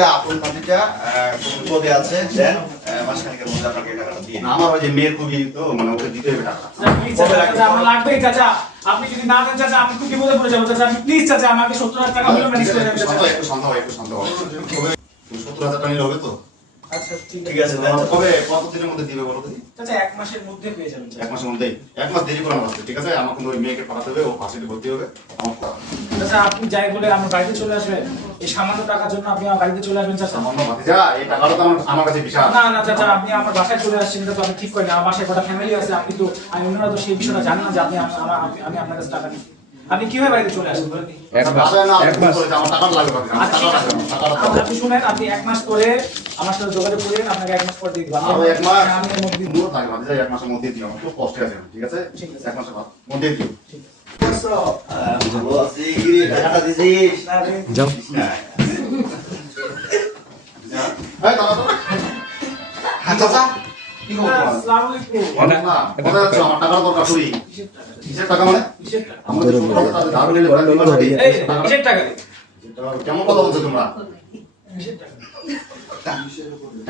ভাতিজা আপন ভাতিজা বিপদে আছে, দেন মাসখানেকের মধ্যে আপনাকে টাকাটা দিয়ে। আমার ওই যে মেয়ের খুবই তো মানে ওকে দিতে হবে টাকা। আমার লাগবেই চাচা, আপনি যদি না দেন চাচা আমি খুব বিপদে পড়ে যাবো চাচা, আপনি প্লিজ চাচা আমাকে 70,000 টাকা দিলে ম্যানেজ করে দেবেন চাচা। একটু শান্ত হও, একটু শান্ত হও। 70,000 টাকা নিলে হবে তো? আচ্ছা ঠিক আছে, কবে কত দিনের মধ্যে দিবে বলো তো? চাচা 1 মাসের মধ্যে পেয়ে যাবেন চাচা। 1 মাসের মধ্যেই? 1 মাস দেরি করানো আছে, ঠিক আছে? আমার কিন্তু ওই মেয়েকে পাঠাতে হবে, ও ফার্সিটি ভর্তি হবে। আমার চাচা আপনি যাই বলে আমার বাড়িতে চলে আসবেন, এই সামান্য টাকার জন্য আপনি আমার বাড়িতে চলে আসবেন চাচা। সামান্য ভাতিজা, এই টাকাটা তো আমার কাছে বিশাল। না না চাচা, আপনি আমার বাসায় চলে আসছেন, এটা তো আমি ঠিক করি না। আমার বাসায় কটা ফ্যামিলি আছে, আপনি তো আমি ওনারা তো সেই বিষয়টা জানি না যে আপনি আমি আপনার কাছে টাকা নিই। আপনি কিভাবে বাড়িতে চলে আসবেন বলেন? আমার টাকা লাগবে ভাতিজা, আমার টাকা লাগবে, টাকা লাগবে। আপনি শুনেন, আপনি 1 মাস পরে আমার সাথে যোগাযোগ করেন, আপনাকে 1 মাস পর দিয়ে দিব। আরো 1 মাস আমি এর মধ্যে দূর থাকবে ভাতিজা, 1 মাসের মধ্যে দিও। খুব কষ্টে আছে, ঠিক আছে? 1 মাসের মধ্যে দিও। ভালো আছি, কি রে টাকাটা দিছিস? যাও। এই দাদা তো। হ্যাঁ চাচা, কি খবর তোমার? আসসালামু আলাইকুম। অনেক না, কোথায় যাচ্ছ? আমার টাকার দরকার শুনি। কিসের টাকা মানে? কিসের টাকা? আমাদের টাকা ধার নিলে প্রায় 2 মাস আগে। এই কিসের টাকা দিই? কেমন কথা বলছো তোমরা? কিসের টাকা?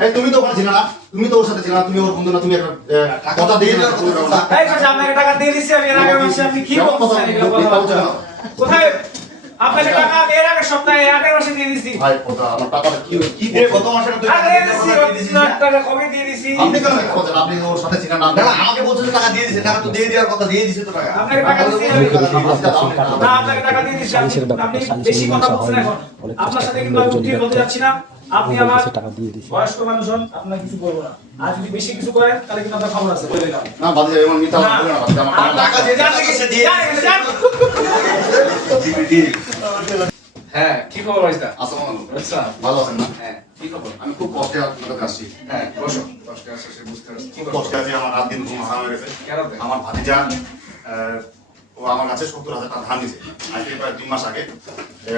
এই তুমি তো ওখানে ছিলে না, তুমি তো ওর সাথে ছিলে না, তুমি ওর বন্ধু না, তুমি একটা কথা দিয়ে দিও কথা। এই চাচা আপনাকে টাকা দিয়ে দিছি আমি এর আগের মাসে, আপনি কি কেমন কথা বলছেন এগুলো কথা বলছেন? কোথায় আপনাকে টাকা আমি এর আগের সপ্তাহে এর আগের মাসে দিয়ে দিছি। ভাই কথা আমার টাকাটা কি দিয়ে গত মাসে তুই টাকা দিয়ে দিছি, টাকা কবে দিয়ে দিছি? আপনি কেন মিথ্যা বলছেন? আপনি ওর সাথে ছিলেন না। না আমাকে বলছেন যে টাকা দিয়ে দিয়েছে, টাকা তো দিয়ে দেওয়ার কথা, দিয়ে দিয়েছে তো টাকা। আপনাকে টাকা দিছি আমি। না আপনাকে টাকা দিয়ে দিছি, আপনি বেশি কথা বলছেন এখন। আপনার সাথে কিন্তু আমি উঠিয়ে বলতে যাচ্ছি না। আপনি আমার বয়স্ক মানুষ হন, আপনার কিছু বলবো না। আর যদি বেশি কিছু করেন তাহলে কিন্তু আপনার খবর আছে, বলে দিলাম। না বাদে এমন মিথ্যা কথা বলবেন না, বাদে আমার টাকা যে যার থেকে সে দিয়ে হ্যাঁ, কি খবর ভাইস্তা? আসসালামু আলাইকুম। আচ্ছা, ভালো আছেন না? হ্যাঁ, কি খবর? আমি খুব কষ্টে আপনার কাছে আসছি। হ্যাঁ, বসো। কষ্টে আছে সে বুঝতে পারছি। কি খুব খবর? কষ্টে আছি, আমার রাত দিন ঘুম হারাম হয়ে গেছে। কেন রে? আমার ভাতিজা ও আমার কাছে 70,000 টাকা ধার নিছে আজকে প্রায় 3 মাস আগে।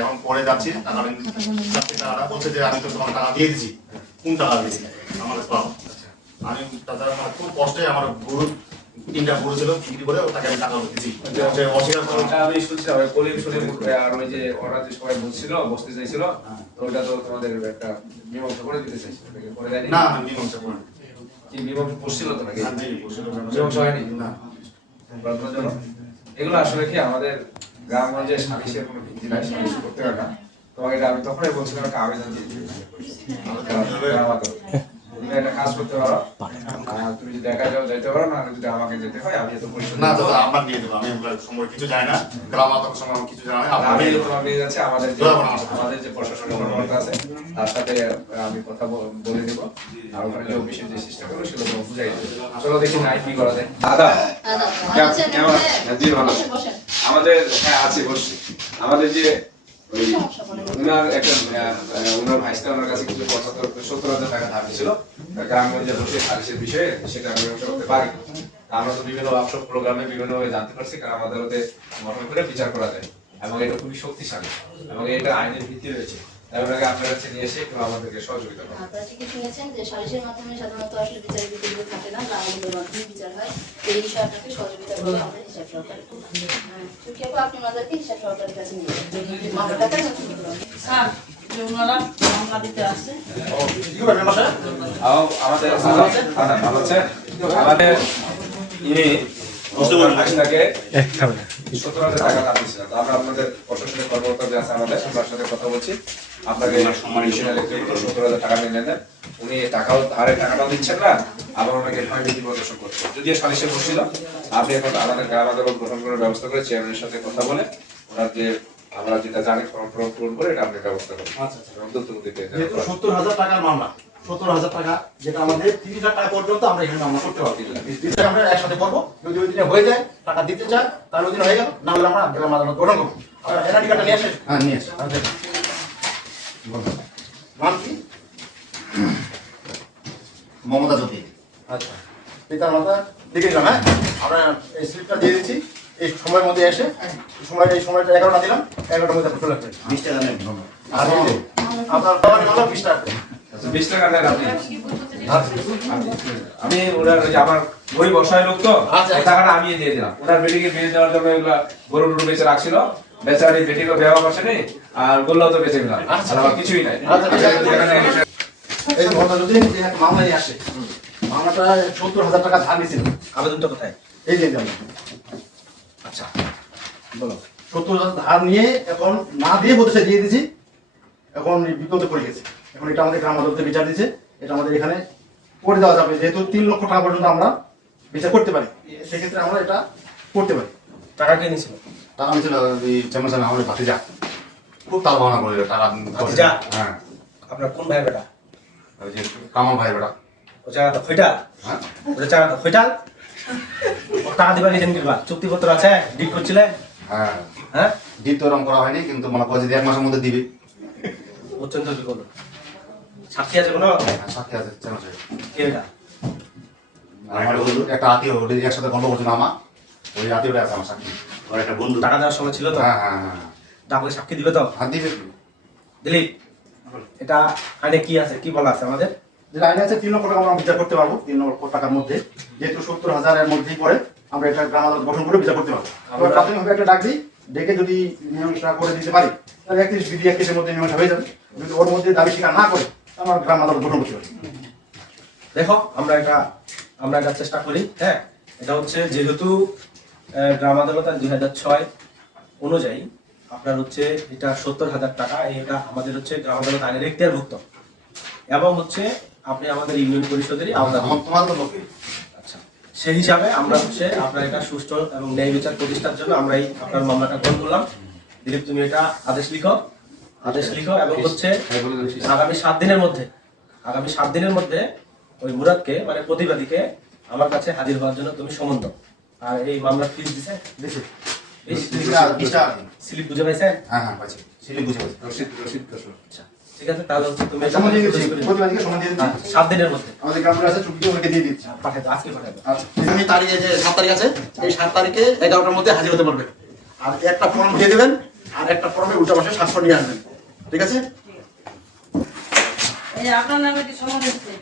এখন পরে যাচ্ছি টাকাটা বলছে যে আমি তো তোমাকে টাকা দিয়ে দিছি। কোন টাকা দিয়েছি আমার কাছে পাবো। আমি তাছাড়া আমার খুব কষ্টে আমার গরু 3টা গরু ছিল, বিক্রি করে তাকে আমি টাকা দিয়েছি। সে অস্বীকার করে। ওটা আমি শুনছিলাম, ওই কলিম শরীফ আর ওই যে ওরা যে সবাই বলছিল, বসতে চাইছিল, তো ওটা তো তোমাদের একটা মীমাংসা করে দিতে চাইছিল, ওটাকে করে দেয়নি? না আমি মীমাংসা করি না। কি মীমাংসা করছিল তো নাকি? জি বলছিল মীমাংসা হয়নি? না। প্রার্থনার জন্য? এগুলো আসলে কি আমাদের গ্রামগঞ্জে সালিশের কোনো ভিত্তি নাই, সালিশ করতে হয় না। তোমাকে এটা আমি তখনই বলছিলাম, একটা আবেদন দিয়ে দিবে। তুমি একটা কাজ করতে পারো, তুমি যদি একা যাও যাইতে পারো, না যদি আমাকে যেতে হয় আমি তো পরিশোধ না দাদা আমরা নিয়ে দেবো, আমি ওগুলো সম্পর্কে কিছু জানি না, গ্রামাত্মক সম্পর্কে কিছু জানি না। আমি তোমার নিয়ে যাচ্ছি, আমাদের যে প্রশাসনিক কর্মকর্তা আছে তার সাথে আমি কথা বলে দেব, আর ওখানে যে অফিসের যে সিস্টেম করবো সেগুলো তোমাকে বুঝাই দেবো। চলো দেখি নাই কি করা যায়। দাদা কেমন? জি ভালো। আমাদের হ্যাঁ আছি, বসছি। আমাদের যে উনার একটা উনার ভাইস্তা ওনার কাছে কিছু 70,000 টাকা ধার ছিল, গ্রামগঞ্জে বসে সালিশের বিষয়ে সেটা আমি ব্যবসা করতে পারি। আমরা তো বিভিন্ন ওয়ার্কশপ প্রোগ্রামে বিভিন্নভাবে জানতে পারছি গ্রাম আদালতে গঠন করে বিচার করা যায়, এবং এটা খুবই শক্তিশালী এবং এটা আইনের ভিত্তি রয়েছে। তাই ওনাকে আপনার কাছে নিয়ে এসে একটু আমাদেরকে সহযোগিতা করুন। আপনারা ঠিকই শুনেছেন যে সালিশের মাধ্যমে সাধারণত আসলে বিচারের বিধিগুলো থাকে না, গ্রামগুলোর মাধ্যমে বিচার হয়। এই বিষয়ে আপনাকে সহযোগিতা করবে আমাদের হিসাব সহকারী। সুখী আপু, আপনি ওনাদেরকে হিসাব সহকারীর কাছে নিয়ে যাবেন। মামলাটা নতুন করুন। স্যার, যে ওনারা মামলা দিতে আসছে। আমাদের ভালো আছে। আমাদের ইনি ভাইস্তাকে 70,000 টাকা ধার দিয়েছিলেন। তো আমরা আপনাদের প্রশাসনিক কর্মকর্তা যে আছে আমাদের, ওনার সাথে কথা বলছি। আপনাকে সম্মানিত 70,000 টাকা নিয়ে নেন। উনি টাকাও ধারের টাকাটাও দিচ্ছেন না, আবার ওনাকে ভয় ভীতি প্রদর্শন করছে। যদিও সালিশে বসছিল, আপনি এখন আমাদের গ্রাম আদালত গঠন করার ব্যবস্থা করে চেয়ারম্যানের সাথে কথা বলে ওনার যে আমরা যেটা জানি ফর্ম পূরণ করে এটা আপনি ব্যবস্থা করুন। আচ্ছা যেহেতু 70,000 টাকার মামলা, 70,000 টাকা যেটা আমাদের 30,000 টাকা পর্যন্ত আমরা এখানে মামলা করতে পারবো। আমরা একসাথে করবো, যদি ওই দিনে হয়ে যায় টাকা দিতে চায় তাহলে ওই দিন হয়ে গেল, না হলে আমরা গ্রাম আদালত গঠন করবো। এনআইডি কার্ডটা নিয়ে আসে। হ্যাঁ নিয়ে আসে। নাম কি? মমতা জ্যোতি। আচ্ছা পিতার মাতা লিখে দিলাম। হ্যাঁ আমরা এই স্লিপটা দিয়ে দিচ্ছি, এই সময়ের মধ্যে এসে এই সময়টা 11টা দিলাম, 11টার মধ্যে চলে আসবে। 20 টাকা নেন আর আপনার বাবাকে হলো 20 টাকা। 20 টাকা নেন আপনি। আমি ওনার ওই যে আমার গরিব অসহায় লোক তো, আচ্ছা, এই টাকাটা আমি দিয়ে দিলাম। ওনার বেটিকে বিয়ে দেওয়ার জন্য এগুলা গরু টরু বেঁচে রাখছিল, বেচারি বেটি করে দেওয়া বসে নেই আর বললেও তো বেঁচে গেলাম আর আমার কিছুই নাই এই যে ভদ্রলোক যে একটা মামলা নিয়ে আসে, মামলাটা ৭০,০০০ টাকা ধার নিয়েছিল। আবেদনটা কোথায়? এই যে যেমন আচ্ছা বলো ৭০,০০০ ধার নিয়ে এখন না দিয়ে বলতে দিয়ে দিয়েছি, এখন বিপদে পড়ে গেছে। এখন এটা আমাদের গ্রাম আদালতে বিচার দিচ্ছে, এটা আমাদের এখানে করে দেওয়া যাবে, যেহেতু ৩ লক্ষ টাকা পর্যন্ত আমরা বিচার করতে পারি, সেক্ষেত্রে আমরা এটা করতে পারি। টাকা কে নিয়েছিল? টাকা নিয়েছিল ওই চেম্বার সাহেব আমাদের ভাতিজা, খুব তাল ভাবনা করে টাকা। ভাতিজা? হ্যাঁ, আপনার কোন ভাই বেটা? ওই যে কামাল ভাই বেটা। ও জায়গাটা খৈটাল? হ্যাঁ, ওটা জায়গাটা খৈটাল? ও টাকা দিবা গেছেন কিবা? চুক্তিপত্র আছে? ডিট করছিলে? হ্যাঁ, হ্যাঁ? ডিট তো এরকম করা হয়নি, কিন্তু মনে করছে যে ১ মাসের মধ্যে দিবে। পর্যন্ত কি করলো? সাক্ষী আছে কোনো? হ্যাঁ, সাক্ষী আছে চেম্বার সাহেব। কে এটা? আমার একটা আত্মীয় ওদের একসাথে গল্প করছিল, আমার ওই আত্মীয়টা আছে আমার সাক্ষী, ওর একটা বন্ধু। টাকা দেওয়ার সময় ছিল তো? হ্যাঁ হ্যাঁ হ্যাঁ, তাহলে সাক্ষী দিবে তো? হাত দিবে। দিলীপ, এটা আইনে কি আছে, কি বলা আছে আমাদের? যে আইনে আছে ৩ লক্ষ টাকা আমরা বিচার করতে পারবো, ৩ লক্ষ টাকার মধ্যে, যেহেতু ৭০,০০০ এর মধ্যেই পড়ে, আমরা এটা গ্রাম আদালত গঠন করে বিচার করতে পারবো। আমরা প্রাথমিকভাবে একটা ডাক দিই, ডেকে যদি মীমাংসা করে দিতে পারি, তাহলে ৩১ বিধি ৩১-এর মধ্যে মীমাংসা হয়ে যাবে। যদি ওর মধ্যে দাবি স্বীকার না করে, আমরা গ্রাম আদালত গঠন করতে পারি। দেখো আমরা এটা চেষ্টা করি। হ্যাঁ, এটা হচ্ছে যেহেতু গ্রাম আদালত ২০০৬ অনুযায়ী আপনার হচ্ছে এটা ৭০,০০০ টাকা, এটা আমাদের হচ্ছে গ্রাম আদালত আইনের এখতিয়ারভুক্ত এবং হচ্ছে আপনি আমাদের ইউনিয়ন পরিষদেরই আওতাধীন। তোমার তো লোকে আচ্ছা, সেই হিসাবে আমরা হচ্ছে আপনার এটা সুষ্ঠু এবং ন্যায় বিচার প্রতিষ্ঠার জন্য আমরা এই আপনার মামলাটা গ্রহণ করলাম। দিলীপ, তুমি এটা আদেশ লিখো এবং হচ্ছে আগামী ৭ দিনের মধ্যে ওই মুরাদকে মানে প্রতিবাদীকে আমার কাছে হাজির হওয়ার জন্য তুমি সমন দাও। আর এই মামলার ফিস দিছে? দিছে। স্লিপ বুঝে পাইছে? হ্যাঁ হ্যাঁ, পাচ্ছি, সিলিপ বুঝে পাচ্ছি। রশিদ কসর আচ্ছা, ঠিক আছে, তাহলে হচ্ছে তুমি এটা সমন দিয়ে দিচ্ছি, প্রতিবাদীকে সমন দিয়ে দিচ্ছি। ৭ দিনের মধ্যে আমাদের গ্রামের আছে, চুক্তি ওকে দিয়ে দিচ্ছি। পাঠাই দাও, আজকে পাঠাই দাও। আচ্ছা, আমি তারিখে যে ৭ তারিখ আছে, এই ৭ তারিখে ১১টার মধ্যে হাজির হতে পারবে। আর একটা ফর্ম দিয়ে দেবেন, আর একটা ফর্মে উল্টা পাশে স্বাক্ষর নিয়ে আসবেন, ঠিক আছে? এই যে আপনার নামে কি সমন এসেছে?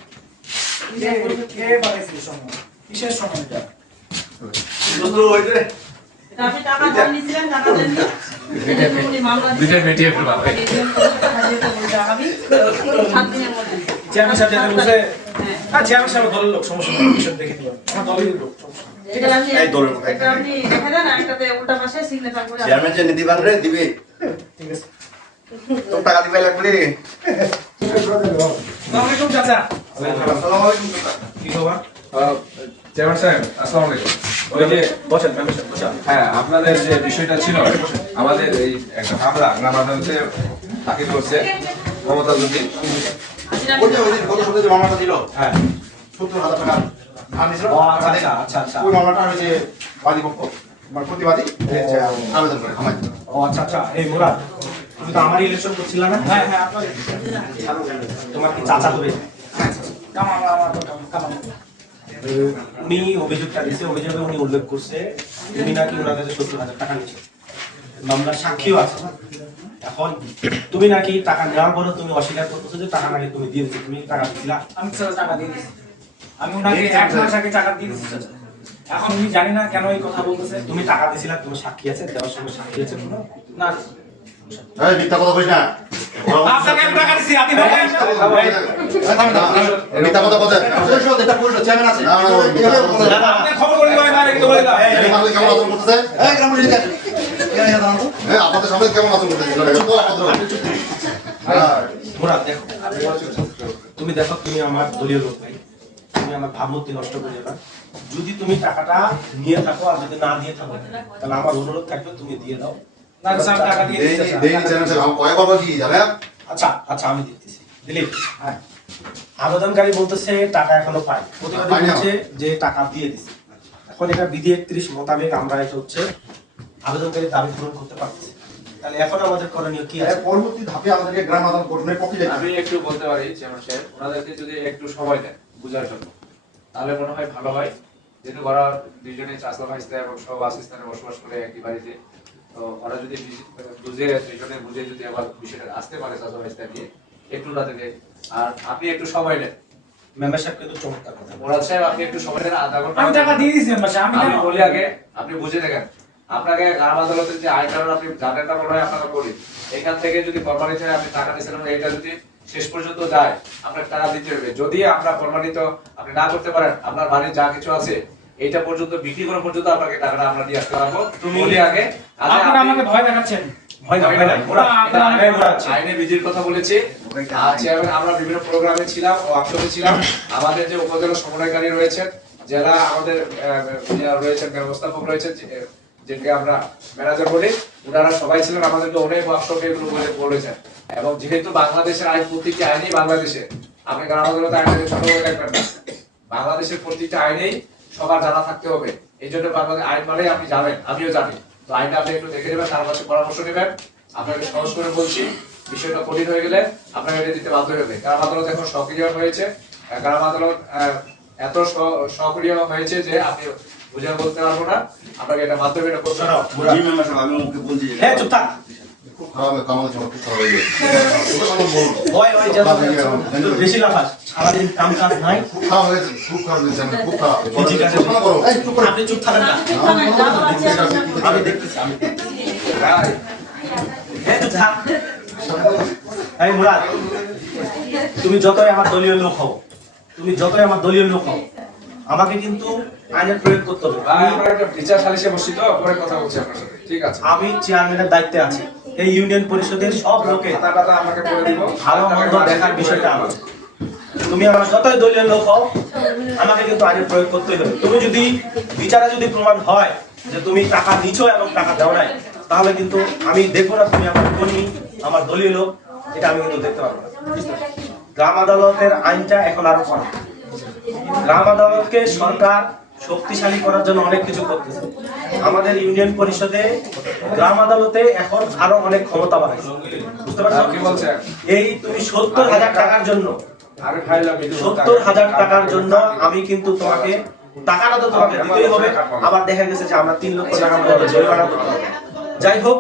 কে বানাইছিল সময়? কিসের সময় এটা? এটা আপনি টাকা ধার নিয়েছিলেন, টাকা দেননি। উনি মামলা দুইটা দিয়েছেন। বেটি একটু পাবে হাজির হতে বলছে আগামী ৭ দিনের মধ্যে। চেয়ারম্যান সাহেব যেটা বলছে, হ্যাঁ। হ্যাঁ চেয়ারম্যান সাহেব দলের লোক, সমস্যা নেই, বিষয় দেখে দিবেন, আমার দলেরই লোক, সমস্যা নেই। এটা আপনি- এই দলের কথা এটা আপনি রেখে দেন, আরেকটাতে উল্টা পাশে সিগনেচার করে চেয়ারম্যান যে নীতিবান রে দিবে, ঠিক আছে। তো টাকা দিবে লাগবে রে। আসসালামু আলাইকুম চাচা। আসসালামু আলাইকুম। কি খবর? চেয়ারম্যান সাহেব আসসালামু আলাইকুম। ওই যে বসেন, মেম্বার সাহেব, বসেন। হ্যাঁ, আপনাদের যে বিষয়টা ছিল, আমাদের এই একটা মামলা গ্রাম আদালতে দাখিল করছে মমতাজ উদ্দিন। ওই যে গত সপ্তাহে যে মামলাটা দিল, হ্যাঁ। ৭০,০০০ টাকা ধার নিয়েছিল, ও, আচ্ছা, টাকা দেয়নি। আচ্ছা, আচ্ছা। ওই মামলাটা হচ্ছে বাদী পক্ষ, মানে প্রতিবাদী আবেদন করে থামাই দিল। ও আচ্ছা আচ্ছা, এই মুরাদ, তুমি তো আমার ইলেকশন করছিল না? হ্যাঁ হ্যাঁ, আপনার তোমার কি চাচা হবে? উনি অভিযোগটা দিয়েছে, অভিযোগে উনি উল্লেখ করছে তুমি নাকি ওনার কাছে ৭০,০০০ টাকা নিয়েছো, মামলার সাক্ষীও আছে। এখন তুমি নাকি টাকা নেওয়ার পরে তুমি অস্বীকার করতেছো যে টাকা নাকি তুমি দিয়ে দিচ্ছ, তুমি টাকা দিছিলা? আমি স্যার টাকা দিয়ে দিচ্ছি, আমি ওনাকে ১ মাস আগে টাকা দিয়ে দিচ্ছি চাচা। এখন উনি জানি না কেন এই কথা বলতেছে। তুমি টাকা দিছিলা, তোমার সাক্ষী আছে, দেওয়ার সময় সাক্ষী আছে কোনো? না এই মিথ্যা কথা কইস না। আপনাকে আমি টাকা দিচ্ছি, আপনি বলেন মিথ্যা কথা বলছেন। পরিষদ, এটা পরিষদ, চেয়ারম্যান আছে। না, না, আপনি খবর বলি ভাই না কিন্তু বলে দাও। এই, এই মামলা কেমন আচরণ করতেছে? এই গ্রাম পরিষদ আছে। এই আপনাদের সামনে কেমন আচরণ করতেছে? এটা তো অভদ্র। হ্যাঁ, মুরাদ দেখো, তুমি দেখো, তুমি আমার দলীয় লোক ভাই, তুমি আমার ভাবমূর্তি নষ্ট করিও না। যদি তুমি টাকাটা নিয়ে থাকো আর যদি না দিয়ে থাকো, তাহলে আমার অনুরোধ থাকবে তুমি দিয়ে দাও। না স্যার টাকা দিয়ে দিচ্ছি চাচা। দেইনি চ্যানেল স্যার, আমি কয় বাবা কি জানেন? আচ্ছা আচ্ছা, আমি দিতেছি। দিলীপ, হ্যাঁ, আবেদনকারী বলতেছে টাকা এখনো পাই, প্রতিবাদী পাইনি বলছে যে টাকা দিয়ে দিছে। এখন এটা বিধি ৩১ মোতাবেক আমরা এটা হচ্ছে আবেদনকারী দাবি পূরণ করতে পারতেছি। তাহলে এখন আমাদের করণীয় কি আছে? পরবর্তী ধাপে আমাদেরকে গ্রাম আদালত গঠনের পক্ষে যেতে হবে। আমি একটু বলতে পারি চেয়ারম্যান সাহেব, ওনাদেরকে যদি একটু সময় দেন বুঝার জন্য, তাহলে মনে হয় ভালো হয়। যেহেতু ওরা দুইজনে চাষা ভাইস্তা এবং সব বাসস্থানে বসবাস করে একই বাড়িতে, তো ওরা যদি বুঝে দুইজনে বুঝে যদি আবার বিষয়টা আসতে পারে চাষা ভাইস্তা নিয়ে, একটু ওনাদেরকে, আর আপনি একটু সময় নেন। মেম্বার সাহেব কিন্তু চমৎকার কথা। মোরাদ সাহেব, আপনি একটু সময় দেন, আধা ঘন্টা। আমি টাকা দিয়ে দিচ্ছি আমার, আমি আমি কেন বলি আগে, আপনি বুঝে দেখেন, আপনাকে গ্রাম আদালতের যে আইন কানুন আপনি জানেন না বলে আপনাকে বলি, এখান থেকে যদি প্রমাণিত হয় আপনি টাকা নিয়েছিলেন, এটা যদি শেষ পর্যন্ত যায় আপনার টাকা দিতে হবে। যদি আমরা প্রমাণিত আপনি না করতে পারেন, আপনার বাড়ির যা কিছু আছে এইটা পর্যন্ত বিক্রি করা পর্যন্ত আপনাকে টাকাটা আমরা দিয়ে আসতে পারবো। তুমি আগে আপনারা আমাকে ভয় দেখাচ্ছেন। ভয় না, ভয় না। আপনারা আমাকে ভয় দেখাচ্ছেন। আইনে বিধির কথা বলেছি। চেয়ারম্যান আমরা বিভিন্ন প্রোগ্রামে ছিলাম ও অংশে ছিলাম। আমাদের যে উপজেলা সমন্বয়কারী রয়েছেন, জেলা আমাদের রয়েছেন ব্যবস্থাপক রয়েছেন, যেটাকে আমরা ম্যানেজার বলি, ওনারা সবাই ছিলেন, আমাদেরকে অনেক ওয়ার্কশপে এগুলো বলেছেন। এবং যেহেতু বাংলাদেশের আইন প্রত্যেকটি আইনেই বাংলাদেশে, আপনি গ্রাম আদালতে আইনে ছোট হয়ে দেখবেন না, বাংলাদেশের প্রত্যেকটা আইনেই সবার জানা থাকতে হবে। এই জন্য বাংলাদেশ আইন মানে আপনি জানেন, আমিও জানি। তো আইনটা আপনি একটু দেখে নেবেন, তার কাছে পরামর্শ নেবেন। আপনাকে সহজ করে বলছি, বিষয়টা কঠিন হয়ে গেলে আপনাকে এটা দিতে বাধ্য হবে। গ্রাম আদালত এখন সক্রিয় হয়েছে, গ্রাম আদালত এত সক্রিয় হয়েছে যে আপনি বুঝে বলতে পারবো না, আপনাকে এটা মাধ্যমে এটা করতে হবে। হ্যাঁ, চুপ থাক। ভয় হয় যা বেশি লাফাস, সারাদিন কাম কাজ নাই। আপনি চুপ থাকেন না, আমি দেখতেছি। হ্যাঁ, চুপ থাক। এই মুরাদ, তুমি যতই আমার দলীয় লোক হও, তুমি যতই আমার দলীয় লোক হও, আমাকে কিন্তু আইনের প্রয়োগ করতে হবে। আমরা একটা বিচার সালিশে বসি, তো পরে কথা বলছি আপনার সাথে, ঠিক আছে? আমি চেয়ারম্যানের দায়িত্বে আছি। এই ইউনিয়ন পরিষদের সব লোকে কথা আমাকে বলে দিব, ভালো মন্দ দেখার বিষয়টা আমার। তুমি আমার যতই দলীয় লোক হও, আমাকে কিন্তু আইনের প্রয়োগ করতে হবে। তুমি যদি বিচারে যদি প্রমাণ হয় যে তুমি টাকা নিছো এবং টাকা দাও নাই, তাহলে কিন্তু আমি দেখবো না তুমি আমার কর্মী, আমার দলীয় লোক, এটা আমি কিন্তু দেখতে পারবো না। গ্রাম আদালতের আইনটা এখন আরো কম। গ্রাম আদালতকে সরকার শক্তিশালী করার জন্য অনেক কিছু করতেছে। আমাদের ইউনিয়ন পরিষদে গ্রাম আদালতে এখন আরো অনেক ক্ষমতা বাড়াইছে, বুঝতে পারছো? কি বলছেন? এই তুমি 70,000 টাকার জন্য, আমি খাইলাম 70,000 টাকার জন্য আমি কিন্তু তোমাকে টাকাটা তো তোমাকে দিতেই হবে। আবার দেখা গেছে যে আমরা 3 লক্ষ টাকা মতো জরিমানা করতে হবে। যাই হোক,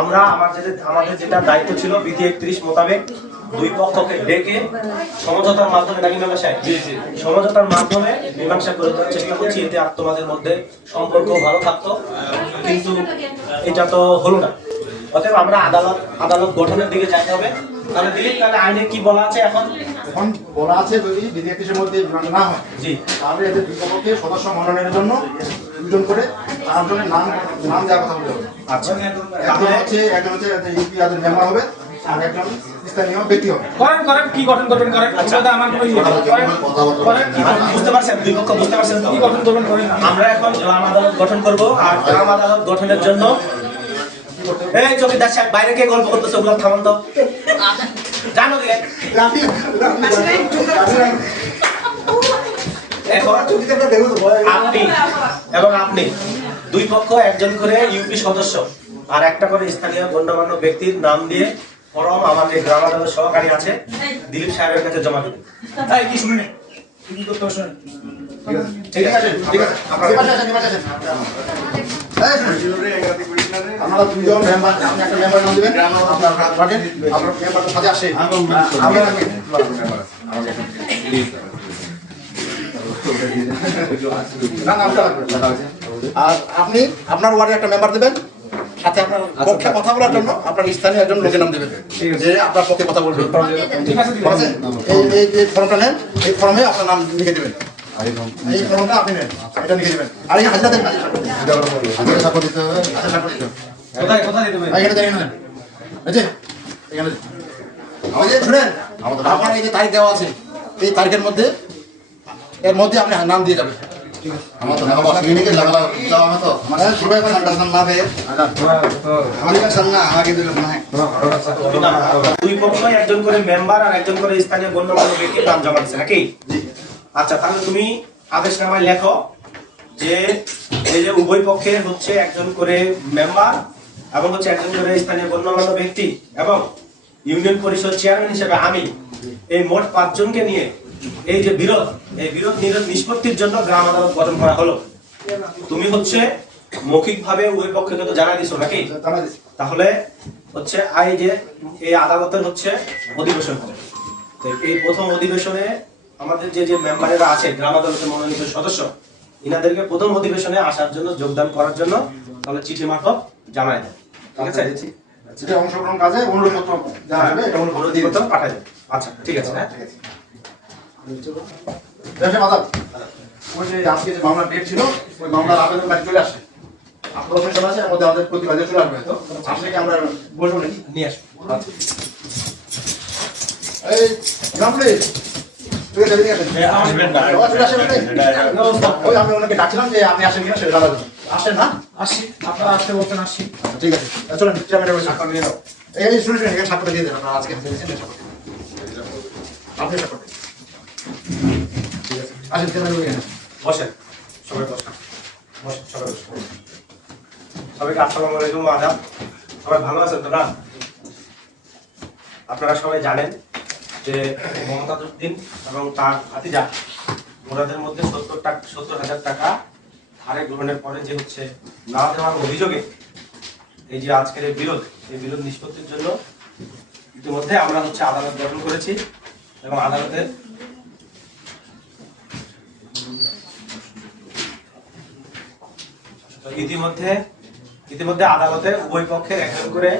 আমরা আমাদের যেটা দায়িত্ব ছিল বিধি 31 মোতাবেক দুই পক্ষকে ডেকে সমঝোতার মাধ্যমে, নাকি মেম্বার সাহেব, সমঝোতার মাধ্যমে মীমাংসা করে দেওয়ার চেষ্টা করছি। এতে তোমাদের মধ্যে সম্পর্ক ভালো থাকতো, কিন্তু এটা তো হলো না। অতএব আমরা আদালত গঠনের দিকে যাইতে হবে। তাহলে দিলীপ, তাহলে আইনে কি বলা আছে এখন? এখন বলা আছে যদি বিধি 31 মধ্যে না হয়, জি, তাহলে এদের দুই পক্ষকে সদস্য মনোনয়নের জন্য 2 জন করে 4 জনের নাম দেওয়ার কথা বলতে হবে। আচ্ছা, একজন হচ্ছে ইউপি আদের মেম্বার হবে, আর একজন স্থানীয় ব্যক্তি হবে। করেন কি গঠন করবেন করেন। আচ্ছা, আমার কোনো ইয়ে করেন, বুঝতে পারছেন? দুই পক্ষ বুঝতে পারছেন তো? কি গঠন করবেন করেন। আমরা এখন গ্রাম আদালত গঠন করব, আর গ্রাম আদালত গঠনের জন্য এই চৌকিদার সাহেব, বাইরে কে গল্প করতেছে, ওগুলো থামান তো, জানো দিলে আপনি দুই পক্ষ একজন করে ইউপি সদস্য আর একটা করে স্থানীয় গণ্যমান্য ব্যক্তির নাম দিয়ে ফরম আমাদের গ্রাম আদালত সহকারী আছে দিলীপ সাহেবের কাছে জমা দেবেন। কি শুনে কি করতে হবে শুনে? ঠিক আছে, ঠিক আছে। আপনারা 2 জন মেম্বার, আপনি একটা মেম্বার নাম দিবেন, আপনার মেম্বারের সাথে আসে। আর আপনি আপনার ওয়ার্ডে একটা মেম্বার দেবেন, সাথে আপনার পক্ষে কথা বলার জন্য আপনার স্থানীয় একজন লোকের নাম দেবেন, যে আপনার পক্ষে কথা বলবে। ঠিক আছে, এই যে ফর্মটা নেন, এই ফর্মে আপনার নাম লিখে দেবেন। এই ফর্মটা আপনি নেন, এটা লিখে দেবেন। আর এই হাজিরা দেন, কোথায় দিতে হবে? এখানে দেখে নেন, বুঝছে? এখানে আমাদের শুনেন, আপনার এই যে তারিখ দেওয়া আছে, এই তারিখের মধ্যে এর মধ্যে আপনি নাম দিয়ে যাবেন। আমার তো নাম অসুবিধা নেই, লাগা আমি তো আমার সুরে করে নাম না দেয়, আমাদের কাছে না আগে দিল না। দুই পক্ষই একজন করে মেম্বার আর একজন করে স্থানীয় গণ্যমান্য ব্যক্তির নাম জমা দিচ্ছে নাকি? আচ্ছা, তাহলে তুমি আদেশনামায় লেখো যে এই যে উভয় পক্ষে হচ্ছে একজন করে মেম্বার এবং হচ্ছে একজন করে স্থানীয় গণ্যমান্য ব্যক্তি এবং ইউনিয়ন পরিষদ চেয়ারম্যান হিসেবে আমি, এই মোট 5 জনকে নিয়ে এই যে বিরোধ নিষ্পত্তির জন্য গ্রাম আদালত গঠন করা হলো। তুমি হচ্ছে মৌখিকভাবে উভয় পক্ষকে তো জানাই দিছো নাকি? তাহলে হচ্ছে এই আদালতের হচ্ছে অধিবেশন হবে। তো এই প্রথম অধিবেশনে আমাদের যে মেম্বারেরা আছে গ্রাম আদালতের মনোনীত সদস্য, ইনাদেরকে প্রথম অধিবেশনে আসার জন্য, যোগদান করার জন্য তাহলে চিঠি মারফত জানাই দেন। ঠিক আছে? যেটা অংশগ্রহণ কাজে অনুরোধপত্র দেওয়া হবে, এটা অনুরোধপত্র পাঠাই দেন। আচ্ছা, ঠিক আছে। হ্যাঁ, ঠিক আছে। দেখে মাদার, ওই যে আজকে যে মামলার ডেট ছিল, ওই মামলার আবেদনকারী চলে আসে। আপনার অফিস আছে, এর মধ্যে আমাদের প্রতিবাদী চলে আসবে। তো আসলে কি আমরা বসবো নাকি? নিয়ে আসুন। আচ্ছা। এই রামলি, তুই এদিকে আসেন। আসবেন না। চলে আসেন আপনি। ওই আমি ওনাকে ডাকছিলাম যে আপনি আসেন কিনা সেটা জানার জন্য। আসেন না? আসি, আপনারা আসতে বলতেন, আসি। আচ্ছা, ঠিক আছে। চলেন চেয়ারম্যানের বসে স্বাক্ষর নিয়ে নাও। এই শুনুন, এখানে স্বাক্ষরটা দিয়ে দেন। আপনারা আজকে দিয়েছেন স্বাক্ষর। আপনি স্বাক্ষর দিন। ঠিক আছে, আসেন চেয়ারম্যানের বসে। বসেন, সবাই বসেন। বসেন, সবাই বসেন। সবাইকে আসসালামু আলাইকুম, আদাব। সবাই ভালো আছেন তো না? আপনারা সবাই জানেন যে মমতাজউদ্দিন এবং তার ভাতিজা ওনাদের মধ্যে 70,000 টাকা ধারে গ্রহণের পরে যে হচ্ছে না দেওয়ার অভিযোগে এই যে আজকের এই বিরোধ নিষ্পত্তির জন্য ইতিমধ্যে আমরা হচ্ছে আদালত গঠন করেছি এবং আদালতের ইতিমধ্যে আদালতে উভয় পক্ষের একজন করে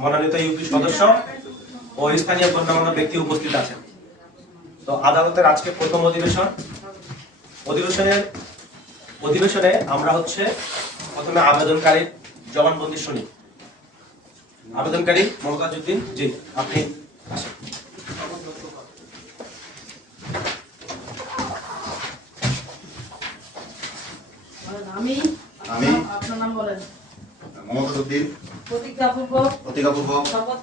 মনোনীত ইউপি সদস্য ও স্থানীয় গণ্যমান্য ব্যক্তি উপস্থিত আছেন। তো আদালতের আজকে প্রথম অধিবেশনে আমরা হচ্ছে প্রথমে আবেদনকারীর জবানবন্দি শুনি। আবেদনকারী মমতাজউদ্দিন, জি আপনি আসেন। আমি আমি আপনার নাম বলেন। মমতাজউদ্দিন প্রতিজ্ঞাপূর্বক শপথ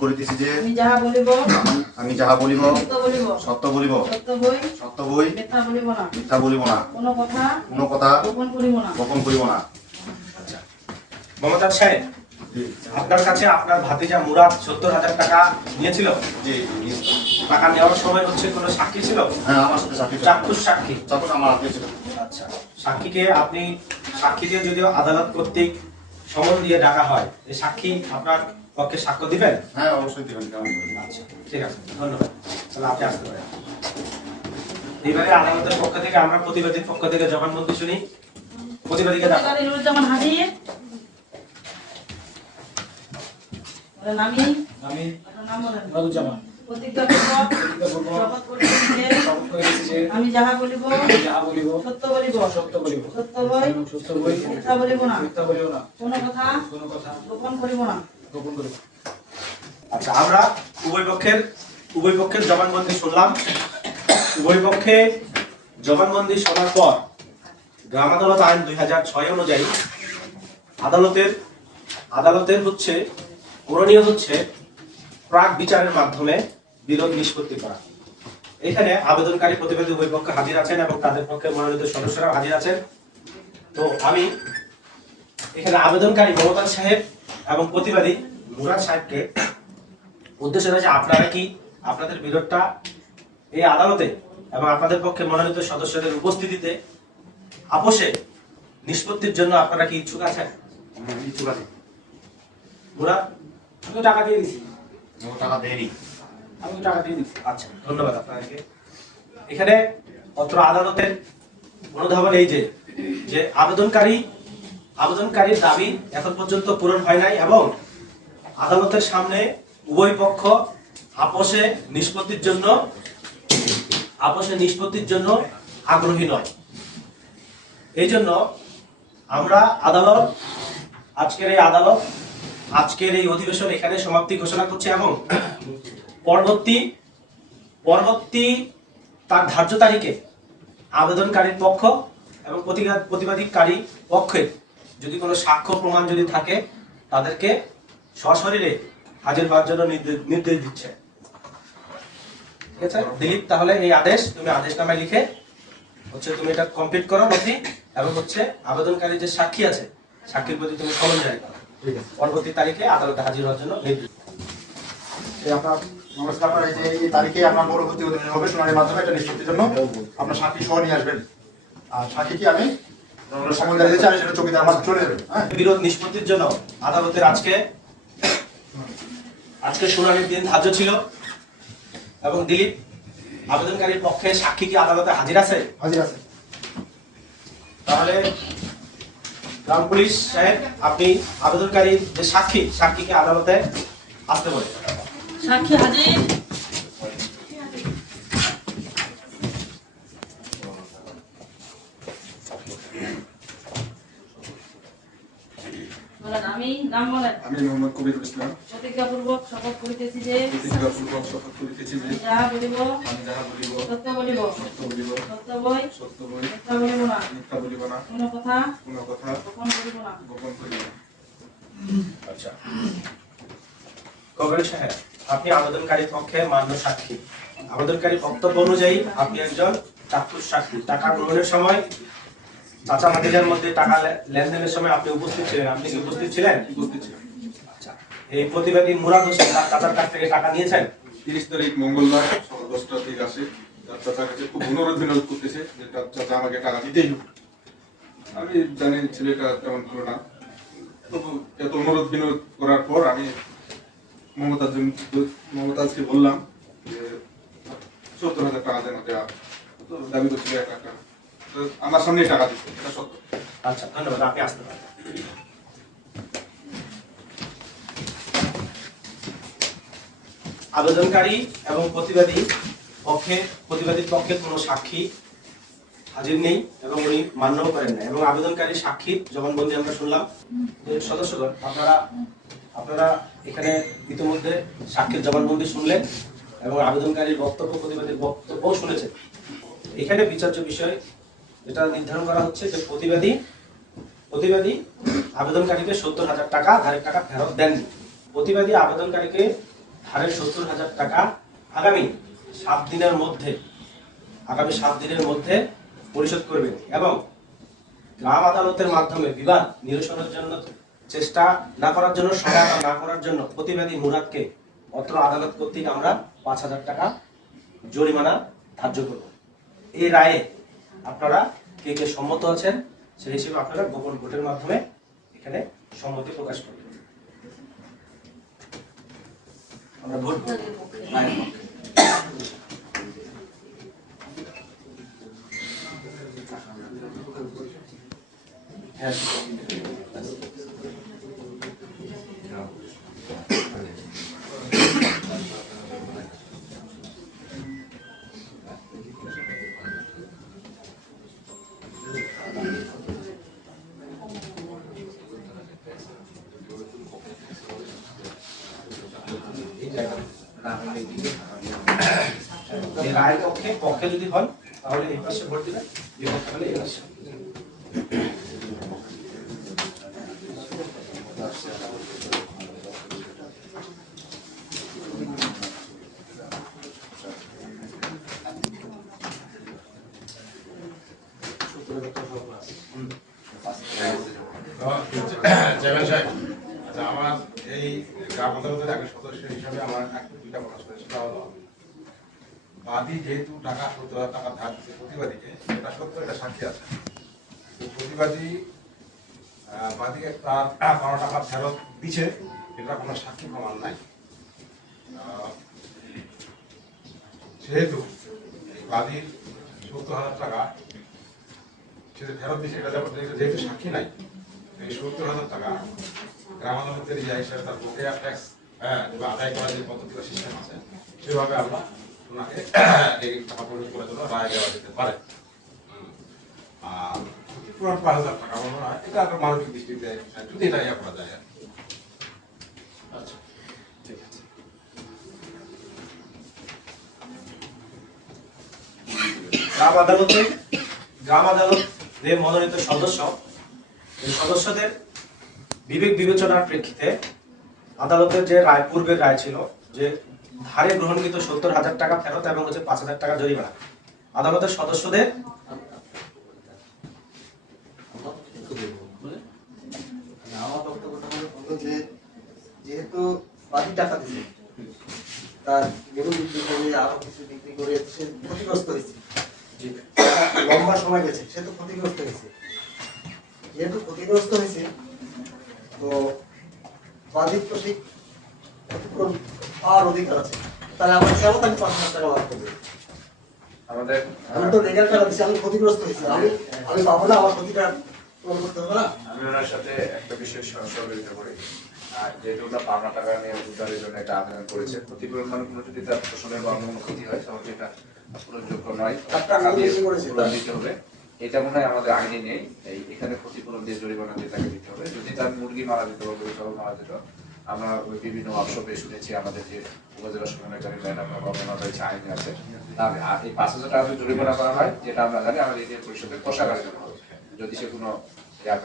করিতেছি যে আমি যাহা বলিব সত্য বলিব, সত্য বই মিথ্যা বলিব না, কোনো কথা গোপন করিব না। মমতাজ সাহেব, আপনার কাছে আপনার ভাতিজা মুরাদ 70,000 টাকা নিয়েছিল? জি, টাকা নেওয়ার সময় হচ্ছে কোনো সাক্ষী ছিল? হ্যাঁ, আমার সাথে সাক্ষী ছিল। চাক্ষুষ সাক্ষী? চাক্ষুষ আমার হাতে ছিল। আচ্ছা, সাক্ষীকে যদিও আদালত কর্তৃক সমন দিয়ে ডাকা হয়, এই সাক্ষী আপনার পক্ষে সাক্ষ্য দিবেন? হ্যাঁ, অবশ্যই দিবেন। আচ্ছা, ঠিক আছে, ধন্যবাদ। তাহলে আপনি আসতে পারেন। এইবারে আদালতের পক্ষ থেকে আমরা প্রতিবাদীর পক্ষ থেকে জবানবন্দি শুনি। প্রতিবাদীকে ডাকা। নুরুজ্জামান হাজির। বলেন আমি আপনার নাম বলেন। নুরুজ্জামান। প্রতিজ্ঞাপূর্বক শপথ করিতেছি যে আমি যাহা বলিব সত্য বলিব, সত্য বই মিথ্যা বলিব না, কোনো কথা গোপন করিব না। আচ্ছা, আমরা উভয় পক্ষের জবানবন্দি শুনলাম। উভয় পক্ষে জবানবন্দি শোনার পর গ্রাম আদালত আইন 2006 অনুযায়ী আদালতের হচ্ছে করণীয় হচ্ছে প্রাক বিচারের মাধ্যমে বিরোধ নিষ্পত্তি করা। এখানে আবেদনকারী প্রতিবাদী উভয় পক্ষে হাজির আছেন এবং তাদের পক্ষে মনোনীত সদস্যরা হাজির আছেন। তো আমি এখানে আবেদনকারী মমতাজ সাহেব এবং প্রতিবাদী মুরাদ সাহেবকে উদ্দেশ্য রয়েছে, আপনারা কি আপনাদের বিরোধটা এই আদালতে এবং আপনাদের পক্ষে মনোনীত সদস্যদের উপস্থিতিতে আপোষে নিষ্পত্তির জন্য আপনারা কি ইচ্ছুক আছেন? ইচ্ছুক আছি। মুরাদ, আমি টাকা দিয়ে দিছি। টাকা দেয়নি। আমি টাকা দিয়ে দিছি। আচ্ছা, ধন্যবাদ আপনাকে। এখানে অত্র আদালতের অনুধাবন এই যে আবেদনকারীর দাবি এখন পর্যন্ত পূরণ হয় নাই এবং আদালতের সামনে উভয় পক্ষ আপোষে নিষ্পত্তির জন্য আগ্রহী নয়। এই জন্য আমরা আজকের এই অধিবেশন এখানে সমাপ্তি ঘোষণা করছি এবং পরবর্তী তার ধার্য তারিখে আবেদনকারীর পক্ষ এবং প্রতিবাদীকারী পক্ষে যদি কোনো সাক্ষ্য প্রমাণ যদি থাকে তাদেরকে সশরীরে হাজির হওয়ার জন্য নির্দেশ দিচ্ছে। ঠিক আছে দিলীপ, তাহলে এই তুমি আদেশনামায় লিখে হচ্ছে তুমি এটা কমপ্লিট করো নথি এবং হচ্ছে আবেদনকারী যে সাক্ষী আছে সাক্ষীর প্রতি তুমি সমন জারি করো। ঠিক আছে। পরবর্তী তারিখে আদালতে হাজির হওয়ার জন্য নির্দেশ। আপনার এই তারিখে আপনার পরবর্তী অধিবেশন হবে শুনানির মাধ্যমে এটা নিষ্পত্তির জন্য আপনার সাক্ষী সহ নিয়ে আসবেন। আর সাক্ষী কি আমি সমন জারি দিচ্ছি, আমি সেটা চৌকিদার আমার চলে যাবে। হ্যাঁ, বিরোধ নিষ্পত্তির জন্য আদালতের আজকে শুনানির দিন ধার্য ছিল এবং দিলীপ আবেদনকারীর পক্ষে সাক্ষী কি আদালতে হাজির আছে? হাজির আছে। তাহলে গ্রাম পুলিশ সাহেব, আপনি আবেদনকারীর যে সাক্ষীকে আদালতে আসতে বলেন। সাক্ষী হাজির। বলেন, আমি নাম বলেন। আমি মোহাম্মদ কবিরুল ইসলাম প্রতিজ্ঞাপূর্বক শপথ করিতেছি যে প্রতিজ্ঞাপূর্বক শপথ করিতেছি যে যাহা বলিব আমি যাহা বলিব সত্য বলিব, সত্য বলিব, সত্য বই সত্য বই মিথ্যা বলিব না, মিথ্যা বলিব না, কোনো কথা কোনো কথা গোপন করিব না। গোপন করিব না। আচ্ছা, কবির সাহেব, আপনি আবেদনকারীর পক্ষে মান্য সাক্ষী। আবেদনকারীর বক্তব্য অনুযায়ী আপনি একজন চাক্ষুষ সাক্ষী। টাকা গ্রহণের সময় চাচা ভাতিজার মধ্যে টাকা লেনদেনের সময় আপনি উপস্থিত ছিলেন। আপনি কি উপস্থিত ছিলেন? উপস্থিত ছিলাম। আচ্ছা, এই প্রতিবাদী মুরাদ হোসেন তার চাচার কাছ থেকে টাকা নিয়েছেন? 30 তারিখ মঙ্গলবার সকাল 10টার দিকে আসে। তার চাচার কাছে খুব অনুরোধ বিনোদ করতেছে যে তার চাচা আমাকে টাকা দিতেই হবে। আমি জানি ছেলেটা তেমন ভালো না, তবু এত অনুরোধ বিনোদ করার পর আমি মমতাজকে বললাম যে 70,000 টাকা যেন দেওয়া। তো দাবি করছিল 1 লাখ টাকা। তো আমার সামনেই টাকা দিচ্ছে, এটা সত্য। আচ্ছা, ধন্যবাদ, আপনি আসতে পারেন। আবেদনকারী এবং প্রতিবাদীর পক্ষে কোনো সাক্ষী হাজির নেই এবং উনি মান্যও করেন না। এবং আবেদনকারী সাক্ষীর জবানবন্দি আমরা শুনলাম। সদস্যগণ, আপনারা এখানে ইতিমধ্যে সাক্ষীর জবানবন্দি শুনলেন এবং আবেদনকারীর বক্তব্য, প্রতিবাদীর বক্তব্যও শুনেছেন। এখানে বিচার্য বিষয় যেটা নির্ধারণ করা হচ্ছে যে প্রতিবাদী আবেদনকারীকে 70,000 টাকা ধারের টাকা ফেরত দেননি। প্রতিবাদী আবেদনকারীকে ধারের 70,000 টাকা আগামী 7 দিনের মধ্যে পরিশোধ করবেন এবং গ্রাম আদালতের মাধ্যমে বিবাদ নিরসনের জন্য চেষ্টা না করার জন্য, সহায়তা না করার জন্য প্রতিবাদী মুরাদকে অত্র আদালত কর্তৃক আমরা 5,000 টাকা জরিমানা ধার্য করব। এই রায়ে আপনারা কে কে সম্মত আছেন সেই হিসেবে আপনারা গোপন ভোটের মাধ্যমে এখানে সম্মতি প্রকাশ করবেন। আমরা ভোট করব। রায়ের পক্ষে। হ্যাঁ, এই রায়ের পক্ষে যদি হন তাহলে এই পাশে ভোট দিবেন, বিপক্ষে হলে এই পাশে। আমার এই গ্রাম আদালতের আগে সদস্য হিসাবে আমার দুইটা প্রকাশ করে, সেটা হলো বাদী যেহেতু টাকা 70,000 টাকা ধার দিচ্ছে প্রতিবাদীকে, এটা সত্য, এটা সাক্ষী আছে। বাদীকে তার কোনো টাকা ফেরত দিচ্ছে, এটা কোনো সাক্ষী প্রমাণ নাই। সেহেতু বাদীর 70,000 টাকা সে ফেরত দিচ্ছে, এটা যেহেতু সাক্ষী নাই, এই 70,000 টাকা গ্রাম আদালতের ইয়া হিসাবে তার বকেয়া ট্যাক্স আদায় করার যে পদ্ধতির সিস্টেম আছে, সেভাবে আমরা ওনাকে এই টাকা পরিশোধ করে দেবো, রায় দেওয়া যেতে পারে। আর পুরো 5,000 টাকা মনে হয় এটা একটা মানবিক দৃষ্টিতে যদি এটা ইয়া করা যায়। আচ্ছা, ঠিক আছে। গ্রাম আদালতে মনোনীত সদস্য, এই সদস্যদের বিবেক বিবেচনার প্রেক্ষিতে আদালতের যে রায়, পূর্বের রায় ছিল যে ধারে গ্রহণকৃত 70,000 টাকা ফেরত এবং 5,000 টাকা জরিমানা, আদালতের সদস্যদের আমার বক্তব্যটা হলো যে যেহেতু বাকি টাকা দিচ্ছে, তার গরু বিক্রি করে আরো কিছু বিক্রি করে সে ক্ষতিগ্রস্ত হয়েছে, লম্বা সময় গেছে, সে তো ক্ষতিগ্রস্ত হয়েছে। যেহেতু ক্ষতিগ্রস্ত হয়েছে, তো বাদীর তো সেই ক্ষতিপূরণ পাওয়ার অধিকার আছে। তাহলে আমার কেমন তাকে 5,000 টাকা লাভ করবে? আমাদের আমি তো রেগার টাকা দিচ্ছি, আমি ক্ষতিগ্রস্ত হয়েছি, আমি পাবো না, আমার ক্ষতিটা পূরণ করতে হবে না। আমি ওনার সাথে একটা বিষয়ে সহযোগিতা করি। আর যেহেতু ওনার পাওনা টাকা নিয়ে উদ্ধারের জন্য একটা আবেদন করেছে, ক্ষতিপূরণ মানে কোনো যদি তার ফসলের বা অন্য কোনো ক্ষতি হয় তাহলে এটা পূরণযোগ্য নয়, টাকা দিয়ে পূরণ দিতে হবে। এটা মনে হয় আমাদের আইনে নেই, এখানে ক্ষতিপূরণ দিয়ে জরিমানা দিয়ে তাকে দিতে হবে। যদি তার মুরগি মারা যেত বা গরু ছাগল মারা যেত, আমরা ওই বিভিন্ন ওয়ার্কশপে শুনেছি আমাদের যে উপজেলা সমন্বয়কারী ম্যাডাম বা গভর্নর রয়েছে, আইনে আছে, আর এই 5,000 টাকা জরিমানা করা হয়, যেটা আমরা জানি আমাদের ইউনিয়ন পরিষদের কোষাগারে জমা হবে যদি সে কোনো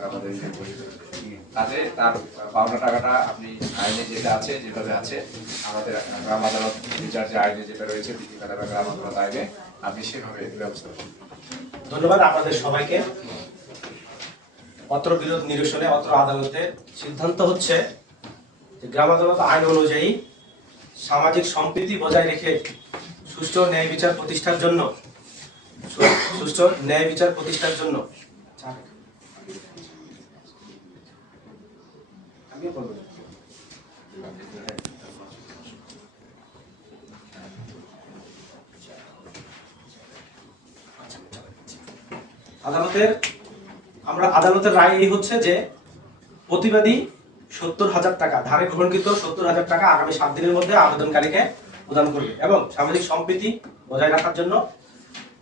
আমাদের ইউনিয়ন পরিষদ। কাজে তার পাওনা টাকাটা আপনি আইনে যেটা আছে যেভাবে আছে, আমাদের গ্রাম আদালত বিচার যে আইনে যেটা রয়েছে বিধিমালা গ্রাম আদালত আইনে, আপনি সেভাবে ব্যবস্থা করুন। ধন্যবাদ আপনাদের সবাইকে। অত্র বিরোধ নিরসনে অত্র আদালতের সিদ্ধান্ত হচ্ছে যে গ্রাম আদালত আইন অনুযায়ী সামাজিক সম্প্রীতি বজায় রেখে সুষ্ঠু ন্যায় বিচার প্রতিষ্ঠার জন্য আদালতের রায় এই হচ্ছে যে প্রতিবাদী 70,000 টাকা ধারে গ্রহণকৃত 70,000 টাকা আগামী 7 দিনের মধ্যে আবেদনকারীকে প্রদান করবে এবং সামাজিক সম্প্রীতি বজায় রাখার জন্য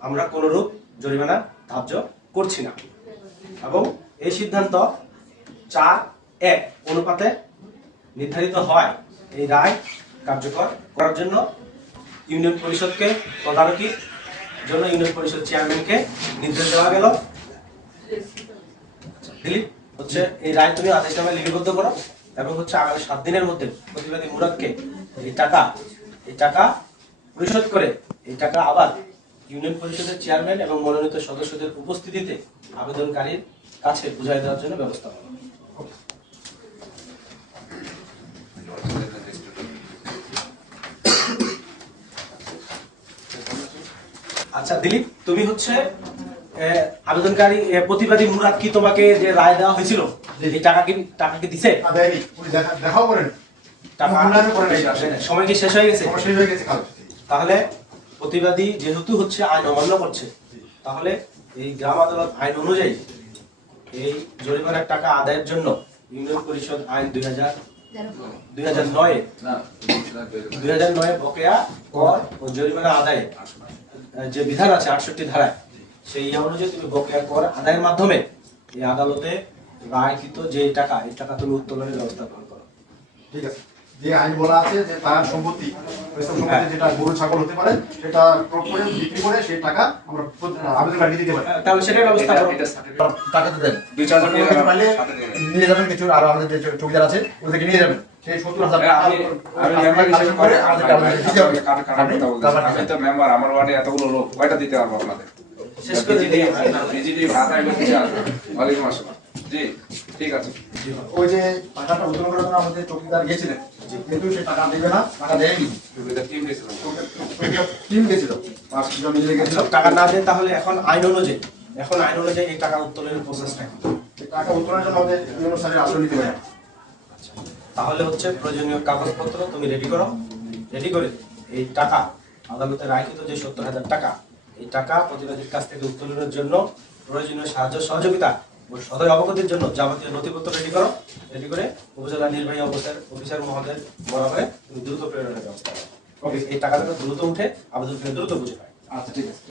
আমরা কোনরূপ জরিমানা ধার্য করছি না। এবং এই সিদ্ধান্ত 4:1 অনুপাতে নির্ধারিত হয়। এই রায় কার্যকর করার জন্য ইউনিয়ন পরিষদকে তদারকির জন্য ইউনিয়ন পরিষদ চেয়ারম্যানকে নির্দেশ দেওয়া গেল। দিলীপ হচ্ছে এই রায় তুমি আদেশনামায় লিপিবদ্ধ করো এবং হচ্ছে আগামী 7 দিনের মধ্যে প্রতিবাদী মুরাদকে এই টাকা পরিশোধ করে এই টাকা আবার ইউনিয়ন পরিষদের চেয়ারম্যান এবং মনোনীত সদস্যদের উপস্থিতিতে আবেদনকারীর কাছে বুঝাই দেওয়ার জন্য ব্যবস্থা করো। আচ্ছা দিলীপ, তুমি হচ্ছে আবেদনকারী প্রতিবাদী মুরাদ কি তোমাকে যে রায় দেওয়া হয়েছিল এই টাকা কি দিছে? দেখাও করেন, সময় কি শেষ হয়ে গেছে? তাহলে প্রতিবাদী যেহেতু হচ্ছে আইন অমান্য করছে, তাহলে এই গ্রাম আদালত আইন অনুযায়ী এই জরিমানার টাকা আদায়ের জন্য ইউনিয়ন পরিষদ আইন 2009 বকেয়া কর ও জরিমানা আদায়ে যে বিধান আছে 68 ধারায়, সেই অনুযায়ী তুমি বকেয়া কর আদায়ের মাধ্যমে এই আদালতে রায়কৃত যে টাকা এই টাকা তুমি উত্তোলনের ব্যবস্থা গ্রহণ করো। ঠিক আছে। যে আইন বলা আছে যে তার সম্পত্তি যেটা গরু ছাগল হতে পারে সেটা ক্রয় করে বিক্রি করে সেই টাকা আমরা আবেদনকারীকে দিতে পারি, তাহলে সেটাই ব্যবস্থা করো। টাকাতে দেন, 2-4 জন নিয়ে যাবেন কিছু, আর আমাদের যে চৌকিদার আছে ওদেরকে নিয়ে যাবেন। সেই 70,000 আমি মেম্বার হিসেবে করে আমাদের দিতে হবে। আমি তো মেম্বার, আমার ওয়ার্ডে এতগুলো লোক কয়টা দিতে পারবো আপনাদের? শেষ করে দিই। বিজিডি ভাতায় বলতে ওয়ালাইকুম আসসালাম। জি ঠিক আছে। ওই যে টাকাটা উত্তোলন করার জন্য আমাদের চৌকিদার গেছিলেন, কিন্তু সে টাকা দেবে না, টাকা দেয়নি, টিম গেছিল, টিম গেছিল, 5 জন মিলে গেছিল, টাকা না দেয়। তাহলে এখন আইন অনুযায়ী এই টাকা উত্তোলনের প্রসেসটা টাকা উত্তোলনের জন্য আমাদের বিভিন্ন স্যারের আশ্রয় নিতে পারে। তাহলে হচ্ছে প্রয়োজনীয় কাগজপত্র তুমি রেডি করে এই টাকা আদালতে রায়কৃত যে 70,000 টাকা, এই টাকা প্রতিবাদীর কাছ থেকে উত্তোলনের জন্য প্রয়োজনীয় সাহায্য সহযোগিতা ও সদয় অবগতির জন্য যাবতীয় নথিপত্র রেডি করে উপজেলা নির্বাহী অফিসার মহোদয়ের বরাবরে তুমি দ্রুত প্রেরণের ব্যবস্থা করো। এই টাকাটা দ্রুত উঠে আবেদন দ্রুত বুঝে পায়। আচ্ছা ঠিক আছে।